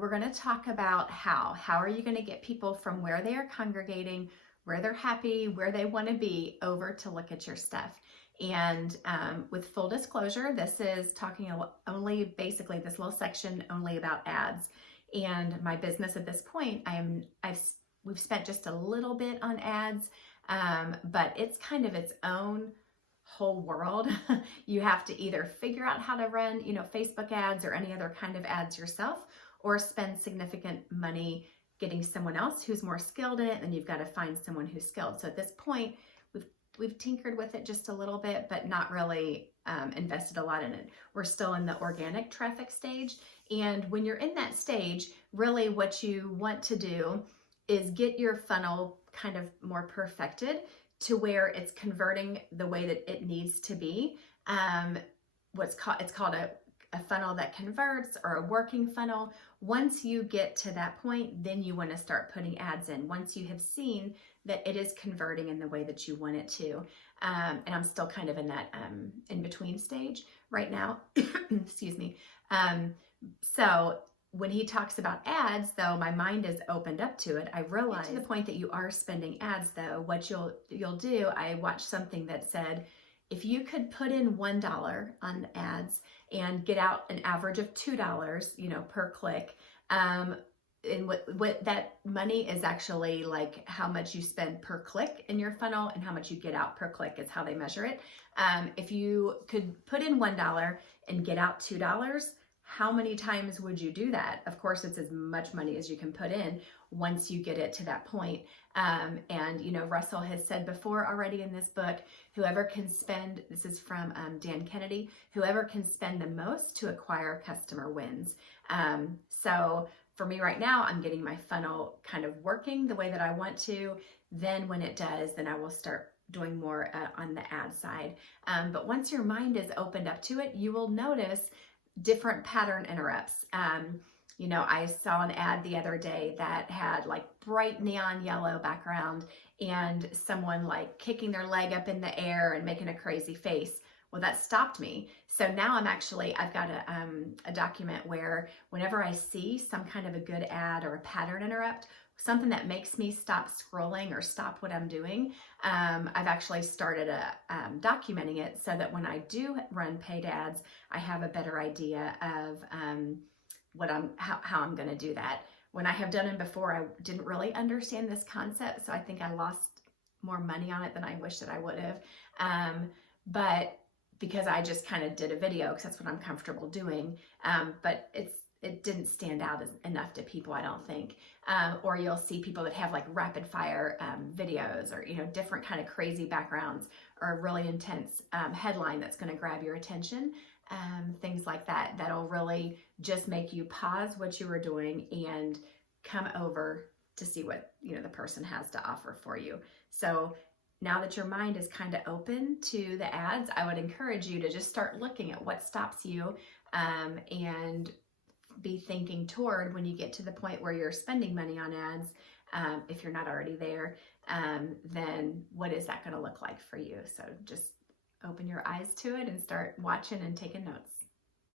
We're going to talk about how are you going to get people from where they are congregating, where they're happy, where they want to be, over to look at your stuff. And with full disclosure, this is talking only, basically this little section only about ads. And my business at this point, we've spent just a little bit on ads, but it's kind of its own whole world. You have to either figure out how to run, Facebook ads or any other kind of ads yourself, or spend significant money getting someone else who's more skilled in it. Then you've got to find someone who's skilled. So at this point, we've tinkered with it just a little bit, but not really invested a lot in it. We're still in the organic traffic stage. And when you're in that stage, really what you want to do is get your funnel kind of more perfected to where it's converting the way that it needs to be. It's called a funnel that converts, or a working funnel. Once you get to that point, then you want to start putting ads in. Once you have seen that it is converting in the way that you want it to. And I'm still kind of in that in-between stage right now. Excuse me. So when he talks about ads, though, my mind is opened up to it. I realize to the point that you are spending ads, though, what you'll do, I watched something that said, if you could put in $1 on ads and get out an average of $2, per click, and what that money is actually like how much you spend per click in your funnel and how much you get out per click is how they measure it. If you could put in $1 and get out $2, how many times would you do that? Of course, it's as much money as you can put in once you get it to that point. And, Russell has said before already in this book, whoever can spend, this is from Dan Kennedy, whoever can spend the most to acquire customer wins. So for me right now, I'm getting my funnel kind of working the way that I want to. Then when it does, then I will start doing more on the ad side. But once your mind is opened up to it, you will notice different pattern interrupts. I saw an ad the other day that had like bright neon yellow background and someone like kicking their leg up in the air and making a crazy face. Well, that stopped me. So now I've got a document where whenever I see some kind of a good ad or a pattern interrupt, something that makes me stop scrolling or stop what I'm doing, I've actually started documenting it so that when I do run paid ads, I have a better idea of how I'm going to do that. When I have done it before, I didn't really understand this concept, so I think I lost more money on it than I wish that I would have. But because I just kind of did a video because that's what I'm comfortable doing, but it didn't stand out enough to people, I don't think. Or you'll see people that have like rapid fire videos, or different kind of crazy backgrounds, or a really intense headline that's going to grab your attention. Things like that, that'll really just make you pause what you were doing and come over to see what the person has to offer for you. So now that your mind is kind of open to the ads, I would encourage you to just start looking at what stops you, and be thinking toward, when you get to the point where you're spending money on ads, if you're not already there, then what is that going to look like for you? So just open your eyes to it and start watching and taking notes.